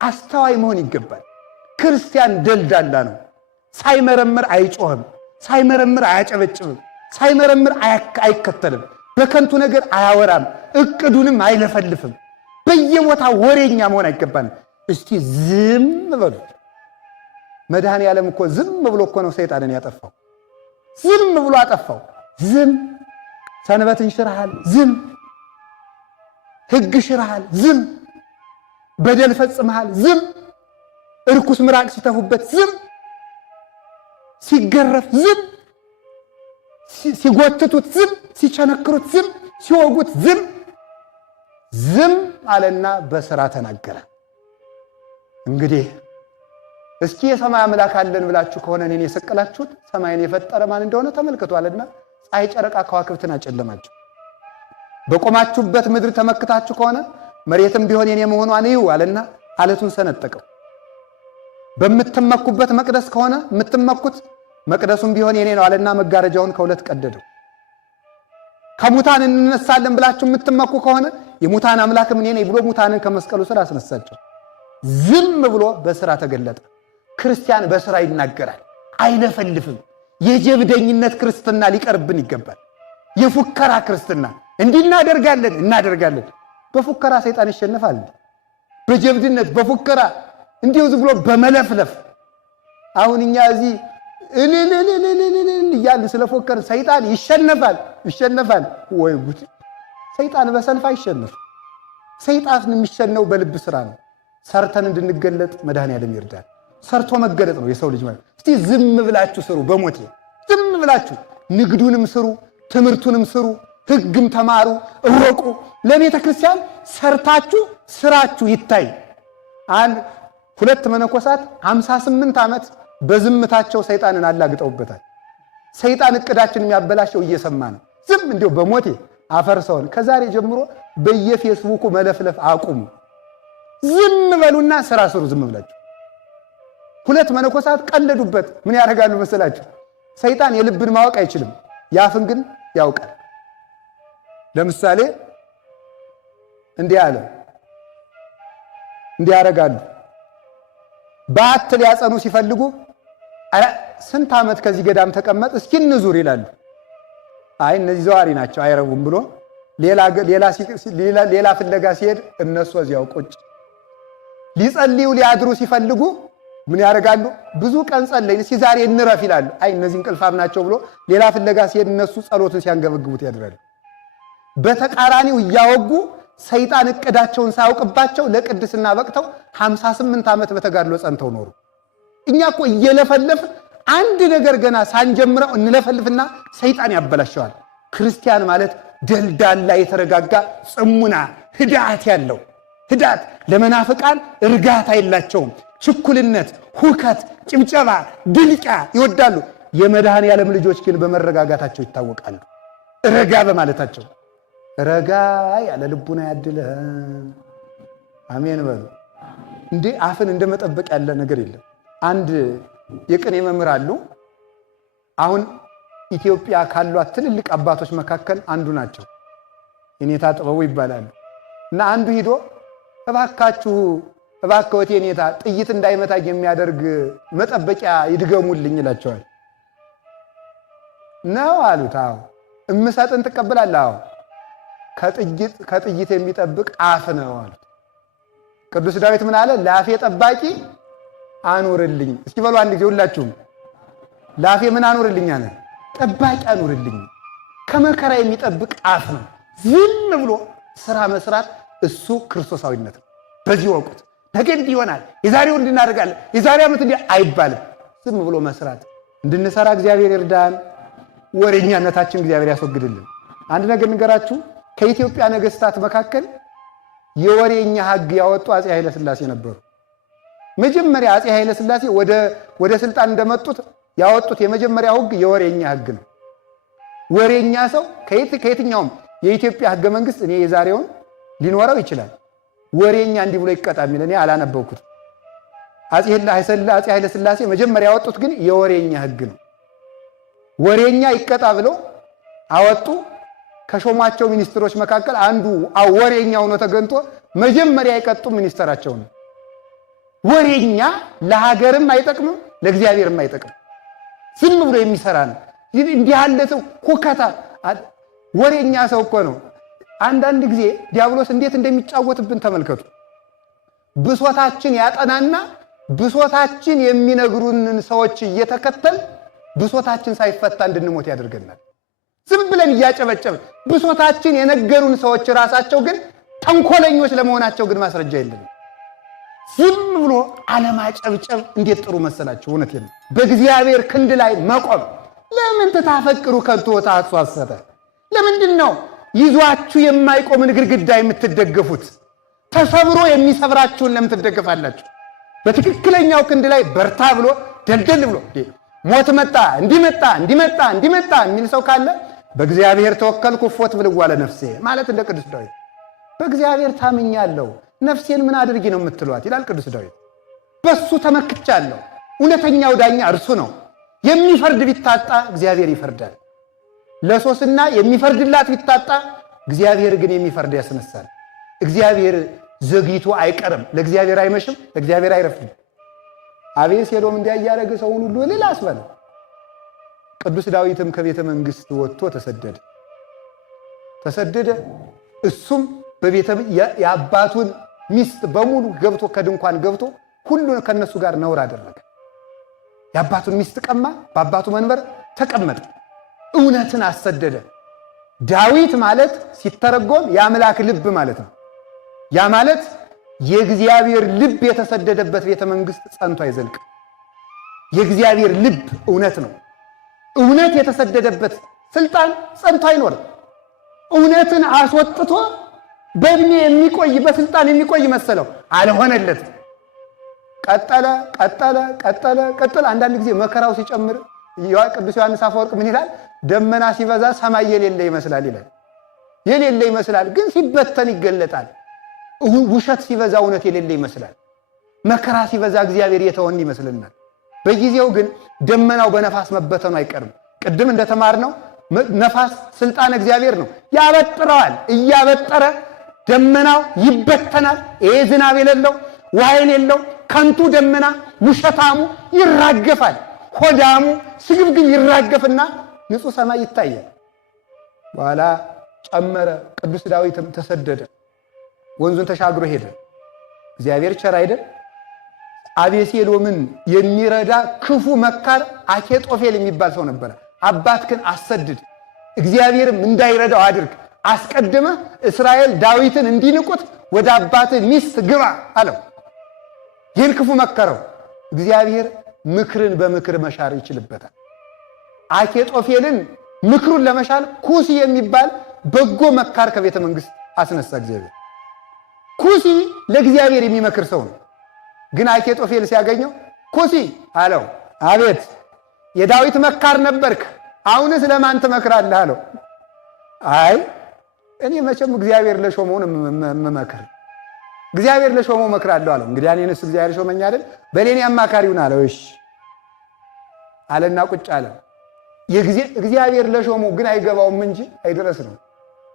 አስተዋይ መሆን ይገባል። ክርስቲያን ደልዳላ ነው። ሳይመረምር አይጮህም፣ ሳይመረምር አያጨበጭብም፣ ሳይመረምር አይከተልም፣ በከንቱ ነገር አያወራም፣ እቅዱንም አይለፈልፍም። በየቦታው ወሬኛ መሆን አይገባንም። እስቲ ዝም በሉ። መድኃኔዓለም እኮ ዝም ብሎ እኮ ነው ሰይጣንን ያጠፋው። ዝም ብሎ አጠፋው። ዝም ሰንበትን ሽረሃል፣ ዝም ሕግ ሽረሃል፣ ዝም በደል ፈጽመሃል፣ ዝም እርኩስ ምራቅ ሲተፉበት ዝም፣ ሲገረፍ ዝም፣ ሲጎትቱት ዝም፣ ሲቸነክሩት ዝም፣ ሲወጉት ዝም። ዝም አለና በሥራ ተናገረ። እንግዲህ እስኪ የሰማይ አምላክ አለን ብላችሁ ከሆነ እኔን የሰቀላችሁት ሰማይን የፈጠረ ማን እንደሆነ ተመልክቷልና ፀሐይ፣ ጨረቃ፣ ከዋክብትን አጨለማችሁ። በቆማችሁበት ምድር ተመክታችሁ ከሆነ መሬትም ቢሆን የኔ መሆኗን እዩ አለና አለቱን ሰነጠቀው። በምትመኩበት መቅደስ ከሆነ የምትመኩት መቅደሱም ቢሆን የኔ ነው አለና መጋረጃውን ከሁለት ቀደደው። ከሙታን እንነሳለን ብላችሁ የምትመኩ ከሆነ የሙታን አምላክም እኔ ነኝ ብሎ ሙታንን ከመስቀሉ ስር አስነሳቸው። ዝም ብሎ በሥራ ተገለጠ። ክርስቲያን በሥራ ይናገራል፣ አይለፈልፍም። የጀብደኝነት ክርስትና ሊቀርብን ይገባል። የፉከራ ክርስትና እንዲህ እናደርጋለን። በፉከራ ሰይጣን ይሸነፋል። በጀብድነት በፉከራ እንዲሁ ዝም ብሎ በመለፍለፍ አሁን እኛ እዚህ እያልን ስለፎከር ሰይጣን ይሸነፋል። ወይ ጉድ! ሰይጣን በሰልፍ አይሸነፍ። ሰይጣን የሚሸነው በልብ ስራ ነው። ሰርተን እንድንገለጥ መድኃኔዓለም ይርዳል። ሰርቶ መገለጥ ነው የሰው ልጅ ማለት። እስቲ ዝም ብላችሁ ስሩ። በሞቴ ዝም ብላችሁ ንግዱንም ስሩ፣ ትምህርቱንም ስሩ፣ ሕግም ተማሩ፣ እወቁ። ለቤተ ክርስቲያን ሰርታችሁ ስራችሁ ይታይ። ሁለት መነኮሳት 58 ዓመት በዝምታቸው ሰይጣንን አላግጠውበታል። ሰይጣን እቅዳችን የሚያበላሸው እየሰማ ነው። ዝም እንዲሁ በሞቴ አፈርሰውን። ከዛሬ ጀምሮ በየፌስቡኩ መለፍለፍ አቁሙ። ዝም በሉና ስራ ስሩ። ዝም ብላችሁ ሁለት መነኮሳት ቀለዱበት። ምን ያደርጋሉ መሰላችሁ? ሰይጣን የልብን ማወቅ አይችልም፣ ያፍን ግን ያውቃል። ለምሳሌ እንዲህ አለ፣ እንዲህ ያደርጋሉ። በዓት ሊያጸኑ ሲፈልጉ ስንት ዓመት ከዚህ ገዳም ተቀመጥ እስኪ እንዙር ይላሉ። አይ እነዚህ ዘዋሪ ናቸው አይረቡም ብሎ ሌላ ፍለጋ ሲሄድ እነሱ እዚያው ቁጭ። ሊጸልዩ ሊያድሩ ሲፈልጉ ምን ያደርጋሉ? ብዙ ቀን ጸለይን እስኪ ዛሬ እንረፍ ይላሉ። አይ እነዚህ እንቅልፋም ናቸው ብሎ ሌላ ፍለጋ ሲሄድ እነሱ ጸሎትን ሲያንገበግቡት ያድራሉ። በተቃራኒው እያወጉ ሰይጣን እቅዳቸውን ሳያውቅባቸው ለቅድስና በቅተው 58 ዓመት በተጋድሎ ጸንተው ኖሩ። እኛ እኮ እየለፈለፍ አንድ ነገር ገና ሳንጀምረው እንለፈልፍና ሰይጣን ያበላሸዋል። ክርስቲያን ማለት ደልዳላ የተረጋጋ ጽሙና ህዳት ያለው ህዳት። ለመናፍቃን እርጋታ የላቸውም። ችኩልነት፣ ሁከት፣ ጭብጨባ፣ ድልቃ ይወዳሉ። የመድኃኔዓለም ልጆች ግን በመረጋጋታቸው ይታወቃሉ። ረጋ በማለታቸው። ረጋ ያለ ልቡና ያድለን። አሜን በሉ። እንዴ አፍን እንደመጠበቅ ያለ ነገር የለም። አንድ የቅኔ መምህር አሉ። አሁን ኢትዮጵያ ካሏት ትልልቅ አባቶች መካከል አንዱ ናቸው። የኔታ ጥበቡ ይባላሉ። እና አንዱ ሂዶ እባክዎት የኔታ ጥይት እንዳይመታኝ የሚያደርግ መጠበቂያ ይድገሙልኝ ይላቸዋል። ነው አሉት። አዎ እምሰጥን ትቀበላለህ? አዎ ከጥይት የሚጠብቅ አፍ ነው አሉት። ቅዱስ ዳዊት ምን አለ? ላፌ ጠባቂ አኑርልኝ። እስኪ በሉ አንድ ጊዜ ሁላችሁም ላፌ ምን አኑርልኝ አለ? ጠባቂ አኑርልኝ። ከመከራ የሚጠብቅ አፍ ነው። ዝም ብሎ ስራ መስራት እሱ ክርስቶሳዊነት ነው። በዚህ ወቁት ነገ እንዲህ ይሆናል፣ የዛሬው እንድናደርጋለን፣ የዛሬ ዓመት እንዲህ አይባልም። ዝም ብሎ መስራት እንድንሰራ እግዚአብሔር ይርዳን። ወሬኛነታችን እግዚአብሔር ያስወግድልን። አንድ ነገር ንገራችሁ። ከኢትዮጵያ ነገስታት መካከል የወሬኛ ሕግ ያወጡ አፄ ኃይለ ሥላሴ ነበሩ። መጀመሪያ አፄ ኃይለ ሥላሴ ወደ ስልጣን እንደመጡት ያወጡት የመጀመሪያው ሕግ የወሬኛ ሕግ ነው። ወሬኛ ሰው ከየትኛውም የኢትዮጵያ ሕገ መንግስት እኔ የዛሬውን ሊኖረው ይችላል። ወሬኛ እንዲህ ብሎ ይቀጣ የሚል እኔ አላነበብኩት። አፄ ኃይለ ሥላሴ መጀመሪያ ያወጡት ግን የወሬኛ ሕግ ነው። ወሬኛ ይቀጣ ብለው አወጡ። ከሾሟቸው ሚኒስትሮች መካከል አንዱ ወሬኛ ሆኖ ተገንቶ መጀመሪያ የቀጡ ሚኒስተራቸው ነው። ወሬኛ ለሀገርም አይጠቅምም ለእግዚአብሔርም አይጠቅም። ዝም ብሎ የሚሰራ ነው። እንዲህ ያለ ሰው ሁከታ ወሬኛ ሰው እኮ ነው። አንዳንድ ጊዜ ዲያብሎስ እንዴት እንደሚጫወትብን ተመልከቱ። ብሶታችን ያጠናና ብሶታችን የሚነግሩንን ሰዎች እየተከተል ብሶታችን ሳይፈታ እንድንሞት ያደርገናል። ዝም ብለን እያጨበጨብን ብሶታችን የነገሩን ሰዎች ራሳቸው ግን ተንኮለኞች ለመሆናቸው ግን ማስረጃ የለንም። ዝም ብሎ አለማጨብጨብ እንዴት ጥሩ መሰላችሁ። እውነቴን ነው። በእግዚአብሔር ክንድ ላይ መቆም። ለምን ትታፈቅሩ ከንቱ ወታሐሰተ? ለምንድን ነው ይዟችሁ የማይቆምን ግድግዳ የምትደገፉት? ተሰብሮ የሚሰብራችሁን ለምን ትደገፋላችሁ? በትክክለኛው ክንድ ላይ በርታ ብሎ ደልደል ብሎ ሞት መጣ እንዲመጣ እንዲመጣ እንዲመጣ የሚል ሰው ካለ በእግዚአብሔር ተወከልኩ እፎት ብልዋ ለነፍሴ ማለት እንደ ቅዱስ ዳዊት በእግዚአብሔር ታምኛለሁ ነፍሴን ምን አድርጊ ነው የምትሏት ይላል ቅዱስ ዳዊት። በሱ ተመክቻለሁ። እውነተኛው ዳኛ እርሱ ነው። የሚፈርድ ቢታጣ እግዚአብሔር ይፈርዳል። ለሶስና የሚፈርድላት ቢታጣ እግዚአብሔር ግን የሚፈርድ ያስነሳል። እግዚአብሔር ዘግይቶ አይቀርም። ለእግዚአብሔር አይመሽም፣ ለእግዚአብሔር አይረፍድም። አቤሴሎም እንዲያያረገ ሰውን ሁሉ እልል አስበለ። ቅዱስ ዳዊትም ከቤተ መንግሥት ወጥቶ ተሰደደ። እሱም በቤተ የአባቱን ሚስት በሙሉ ገብቶ ከድንኳን ገብቶ ሁሉን ከነሱ ጋር ነውር አደረገ። የአባቱን ሚስት ቀማ፣ በአባቱ መንበር ተቀመጠ። እውነትን አሰደደ። ዳዊት ማለት ሲተረጎም የአምላክ ልብ ማለት ነው። ያ ማለት የእግዚአብሔር ልብ የተሰደደበት ቤተ መንግሥት ጸንቶ አይዘልቅ። የእግዚአብሔር ልብ እውነት ነው። እውነት የተሰደደበት ስልጣን ጸንቶ አይኖርም። እውነትን አስወጥቶ በእድሜ የሚቆይ በስልጣን የሚቆይ መሰለው፣ አልሆነለትም። ቀጠለ። አንዳንድ ጊዜ መከራው ሲጨምር ቅዱስ ዮሐንስ አፈወርቅ ምን ይላል? ደመና ሲበዛ ሰማይ የሌለ ይመስላል ይላል። የሌለ ይመስላል ግን ሲበተን ይገለጣል። ውሸት ሲበዛ እውነት የሌለ ይመስላል። መከራ ሲበዛ እግዚአብሔር የተወን ይመስልናል። በጊዜው ግን ደመናው በነፋስ መበተኑ አይቀርም። ቅድም እንደተማርነው ነፋስ ስልጣን እግዚአብሔር ነው። ያበጥረዋል። እያበጠረ ደመናው ይበተናል። ይሄ ዝናብ የሌለው ውሃ የሌለው ከንቱ ደመና ውሸታሙ ይራገፋል። ሆዳሙ ስግብግብ ይራገፍና ንጹሕ ሰማይ ይታያል። በኋላ ጨመረ። ቅዱስ ዳዊትም ተሰደደ። ወንዙን ተሻግሮ ሄደ። እግዚአብሔር ቸር አይደል? አቤሴሎምን የሚረዳ ክፉ መካር አኬጦፌል የሚባል ሰው ነበረ። አባትህን አሰድድ፣ እግዚአብሔርም እንዳይረዳው አድርግ፣ አስቀድመህ እስራኤል ዳዊትን እንዲንቁት ወደ አባትህ ሚስት ግባ አለው። ይህን ክፉ መከረው። እግዚአብሔር ምክርን በምክር መሻር ይችልበታል። አኬጦፌልን ምክሩን ለመሻል ኩሲ የሚባል በጎ መካር ከቤተ መንግሥት አስነሳ እግዚአብሔር። ኩሲ ለእግዚአብሔር የሚመክር ሰው ነው። ግን አኬጦፌል ሲያገኘው ኩሲ አለው፣ አቤት የዳዊት መካር ነበርክ፣ አሁንስ ለማን ትመክራለህ አለው። አይ እኔ መቼም እግዚአብሔር ለሾመውን መመክር እግዚአብሔር ለሾመው መክራለሁ አለው። እንግዲህ እኔንስ እግዚአብሔር ሾመኝ አይደል? በሌኔ አማካሪውን አለው። እሺ አለና ቁጭ አለ። እግዚአብሔር ለሾመው ግን አይገባውም እንጂ አይደረስ ነው።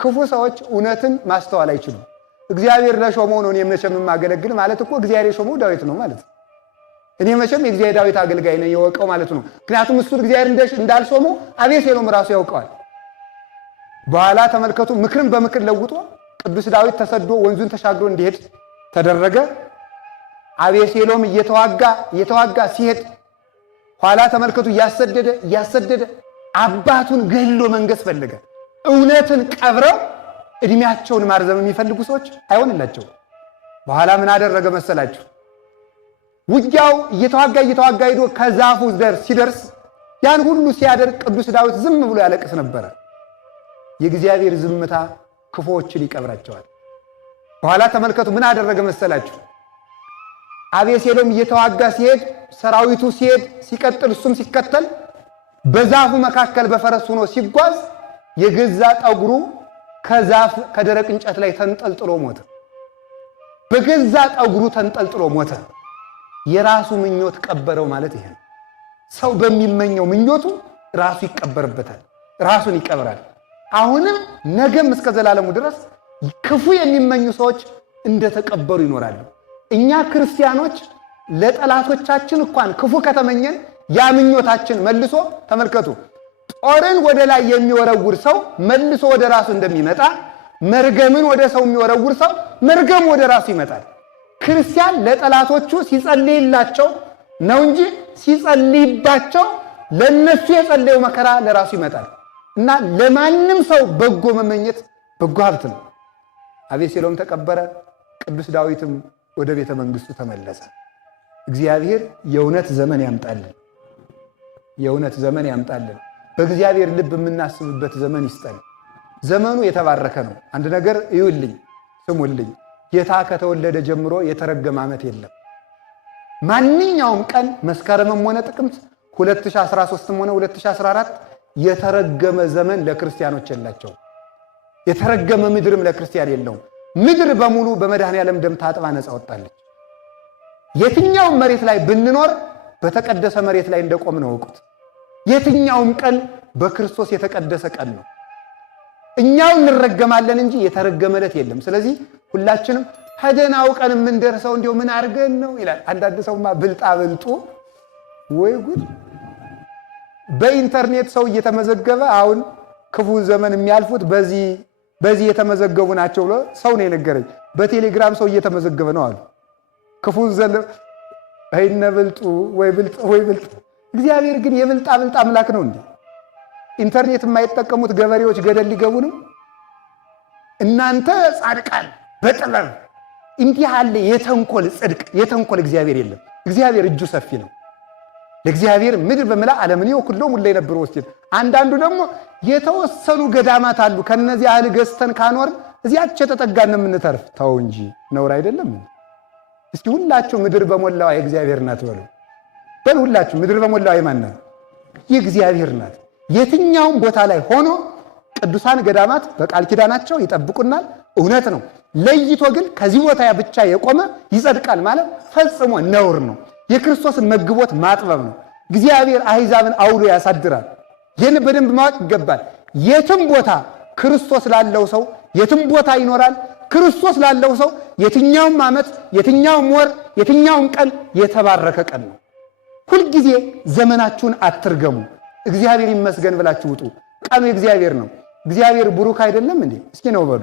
ክፉ ሰዎች እውነትን ማስተዋል አይችሉም። እግዚአብሔር ለሾመው ነው እኔ መቼም የማገለግል ማለት እኮ እግዚአብሔር የሾመው ዳዊት ነው ማለት ነው። እኔ መቼም የእግዚአብሔር ዳዊት አገልጋይ ነኝ የወቀው ማለት ነው። ምክንያቱም እሱ እግዚአብሔር እንዳልሾመው አቤሴሎም ራሱ ያውቀዋል። በኋላ ተመልከቱ፣ ምክርን በምክር ለውጦ ቅዱስ ዳዊት ተሰዶ ወንዙን ተሻግሮ እንዲሄድ ተደረገ። አቤሴሎም እየተዋጋ ሲሄድ ኋላ ተመልከቱ እያሰደደ አባቱን ገሎ መንገስ ፈለገ። እውነትን ቀብረው እድሜያቸውን ማርዘም የሚፈልጉ ሰዎች አይሆንላቸው። በኋላ ምን አደረገ መሰላችሁ? ውጊያው እየተዋጋ ሄዶ ከዛፉ ሲደርስ ያን ሁሉ ሲያደርግ ቅዱስ ዳዊት ዝም ብሎ ያለቅስ ነበረ። የእግዚአብሔር ዝምታ ክፉዎችን ይቀብራቸዋል። በኋላ ተመልከቱ ምን አደረገ መሰላችሁ? አቤሴሎም እየተዋጋ ሲሄድ ሰራዊቱ ሲሄድ ሲቀጥል እሱም ሲከተል በዛፉ መካከል በፈረስ ሆኖ ሲጓዝ የገዛ ጠጉሩ ከዛፍ ከደረቅ እንጨት ላይ ተንጠልጥሎ ሞተ። በገዛ ጠጉሩ ተንጠልጥሎ ሞተ። የራሱ ምኞት ቀበረው ማለት ይሄ ነው። ሰው በሚመኘው ምኞቱ ራሱ ይቀበርበታል፣ ራሱን ይቀብራል። አሁንም ነገም እስከ ዘላለሙ ድረስ ክፉ የሚመኙ ሰዎች እንደተቀበሩ ይኖራሉ። እኛ ክርስቲያኖች ለጠላቶቻችን እንኳን ክፉ ከተመኘን ያምኞታችን መልሶ ተመልከቱ ጦርን ወደ ላይ የሚወረውር ሰው መልሶ ወደ ራሱ እንደሚመጣ መርገምን ወደ ሰው የሚወረውር ሰው መርገም ወደ ራሱ ይመጣል። ክርስቲያን ለጠላቶቹ ሲጸልይላቸው ነው እንጂ ሲጸልይባቸው ለነሱ የጸለየው መከራ ለራሱ ይመጣል እና ለማንም ሰው በጎ መመኘት በጎ ሀብት ነው። አቤሴሎም ተቀበረ፣ ቅዱስ ዳዊትም ወደ ቤተ መንግስቱ ተመለሰ። እግዚአብሔር የእውነት ዘመን ያምጣልን፣ የእውነት ዘመን ያምጣልን። በእግዚአብሔር ልብ የምናስብበት ዘመን ይስጠን። ዘመኑ የተባረከ ነው። አንድ ነገር እዩልኝ፣ ስሙልኝ። ጌታ ከተወለደ ጀምሮ የተረገመ ዓመት የለም። ማንኛውም ቀን መስከረምም ሆነ ጥቅምት 2013ም ሆነ 2014 የተረገመ ዘመን ለክርስቲያኖች የላቸው። የተረገመ ምድርም ለክርስቲያን የለውም። ምድር በሙሉ በመድኃኔዓለም ደም ታጥባ ነፃ ወጣለች። የትኛውም መሬት ላይ ብንኖር በተቀደሰ መሬት ላይ እንደቆምን እወቁት። የትኛውም ቀን በክርስቶስ የተቀደሰ ቀን ነው። እኛው እንረገማለን እንጂ የተረገመለት የለም። ስለዚህ ሁላችንም ሄደናው ቀን የምንደርሰው እንዲሁ ምን አድርገን ነው ይላል። አንዳንድ ሰውማ ብልጣ ብልጡ ወይ ጉድ! በኢንተርኔት ሰው እየተመዘገበ አሁን ክፉ ዘመን የሚያልፉት በዚህ የተመዘገቡ ናቸው ብሎ ሰው ነው የነገረኝ። በቴሌግራም ሰው እየተመዘገበ ነው አሉ። ክፉ ዘመን አይነ ብልጡ ወይ ብልጥ። እግዚአብሔር ግን የብልጣ ብልጥ አምላክ ነው እንዴ? ኢንተርኔት የማይጠቀሙት ገበሬዎች ገደል ሊገቡ ነው? እናንተ ጻድቃን በጥበብ እንዲህ ያለ የተንኮል ጽድቅ የተንኮል እግዚአብሔር የለም። እግዚአብሔር እጁ ሰፊ ነው። ለእግዚአብሔር ምድር በመላ ዓለምን ይወክለው ሙላ የነበረው ወስቲ አንዳንዱ ደግሞ የተወሰኑ ገዳማት አሉ። ከነዚህ አህል ገዝተን ካኖር እዚያች ተጠጋን የምንተርፍ ተው እንጂ ነውር አይደለም። እስቲ ሁላችሁ ምድር በመላው የእግዚአብሔር ናት በሉ ሁላችሁ ምድር በመላው የማን ናት? የእግዚአብሔር ናት። የትኛውም ቦታ ላይ ሆኖ ቅዱሳን ገዳማት በቃል ኪዳናቸው ይጠብቁናል። እውነት ነው። ለይቶ ግን ከዚህ ቦታ ብቻ የቆመ ይጸድቃል ማለት ፈጽሞ ነውር ነው። የክርስቶስን መግቦት ማጥበብ ነው። እግዚአብሔር አሕዛብን አውሎ ያሳድራል። ይህን በደንብ ማወቅ ይገባል። የትም ቦታ ክርስቶስ ላለው ሰው የትም ቦታ ይኖራል። ክርስቶስ ላለው ሰው የትኛውም ዓመት፣ የትኛውም ወር፣ የትኛውም ቀን የተባረከ ቀን ነው። ሁልጊዜ ዘመናችሁን አትርገሙ። እግዚአብሔር ይመስገን ብላችሁ ውጡ። ቀኑ የእግዚአብሔር ነው። እግዚአብሔር ብሩክ አይደለም እንዴ? እስኪ ነው በሉ።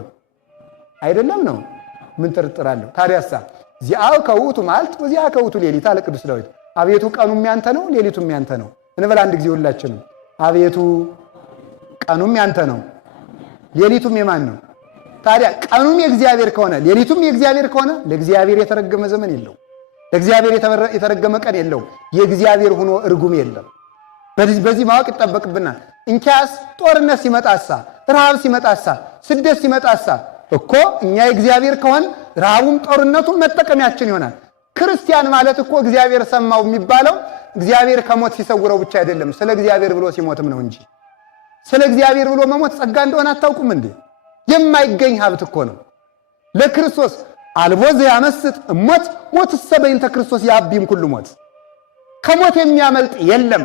አይደለም ነው? ምን ጥርጥራለሁ? ታዲያሳ ዚአው ከውቱ ማለት ወዚያ ከውቱ ሌሊት አለ ቅዱስ ዳዊት። አቤቱ ቀኑም ያንተ ነው፣ ሌሊቱም ያንተ ነው እንበል አንድ ጊዜ ሁላችንም። አቤቱ ቀኑም ያንተ ነው፣ ሌሊቱም የማን ነው? ታዲያ ቀኑም የእግዚአብሔር ከሆነ ሌሊቱም የእግዚአብሔር ከሆነ ለእግዚአብሔር የተረገመ ዘመን የለው፣ ለእግዚአብሔር የተረገመ ቀን የለው። የእግዚአብሔር ሆኖ እርጉም የለም። በዚህ ማወቅ ይጠበቅብናል። እንኪያስ ጦርነት ሲመጣሳ፣ ረሃብ ሲመጣሳ፣ ስደት ሲመጣሳ እኮ እኛ የእግዚአብሔር ከሆን ረሃቡም ጦርነቱም መጠቀሚያችን ይሆናል። ክርስቲያን ማለት እኮ እግዚአብሔር ሰማው የሚባለው እግዚአብሔር ከሞት ሲሰውረው ብቻ አይደለም፣ ስለ እግዚአብሔር ብሎ ሲሞትም ነው እንጂ። ስለ እግዚአብሔር ብሎ መሞት ጸጋ እንደሆነ አታውቁም እንዴ? የማይገኝ ሀብት እኮ ነው። ለክርስቶስ አልቦ ዘያመስጥ ሞት ሞትሰ በእንተ ክርስቶስ ያቢም ኩሉ ሞት። ከሞት የሚያመልጥ የለም።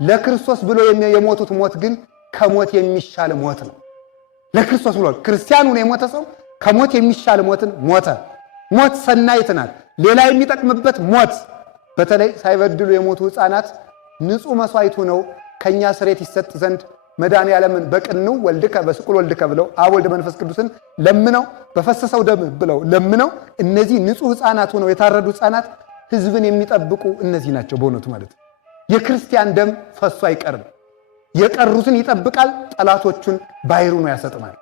ለክርስቶስ ብሎ የሞቱት ሞት ግን ከሞት የሚሻል ሞት ነው። ለክርስቶስ ብሎ ክርስቲያኑ ነው የሞተ ሰው ከሞት የሚሻል ሞትን ሞተ። ሞት ሰናይት ናት። ሌላ የሚጠቅምበት ሞት። በተለይ ሳይበድሉ የሞቱ ሕፃናት ንጹሕ መስዋዕቱ ነው ከኛ ስሬት ይሰጥ ዘንድ መድኃኔዓለምን በቅንው ወልድከ በስቁል ወልድከ ብለው አብ ወልድ መንፈስ ቅዱስን ለምነው በፈሰሰው ደም ብለው ለምነው እነዚህ ንጹሕ ሕፃናት ሆነው የታረዱ ሕፃናት ሕዝብን የሚጠብቁ እነዚህ ናቸው በእውነቱ ማለት ነው። የክርስቲያን ደም ፈሶ አይቀርም። የቀሩትን ይጠብቃል፣ ጠላቶቹን ባሕሩ ነው ያሰጥማል።